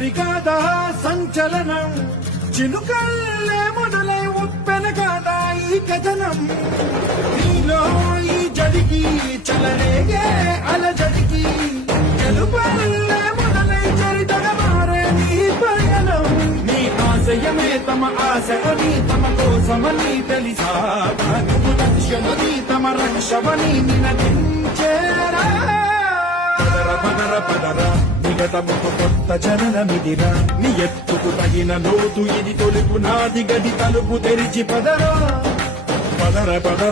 సరికాదా సంచలనం చినుకల్లే మొదలై ఉప్పెన కాదా ఈ కథనం నీలో ఈ జడికి చలరేగే అలజడికి గెలుపల్లే మొదలై చరితగా మారే నీ పయనం నీ ఆశయమే తమ ఆశ అని తమ కోసమని తెలిసా నువ్వు లక్ష్యమని తమ రక్షమని నినదించేరా పదర పదర నిగతముకు కొత్త జననమిదిరా నీ ఎత్తుకు తగిన లోతు ఇది తొలుపు నాది గది తలుపు తెరిచి పదరా పదర పదర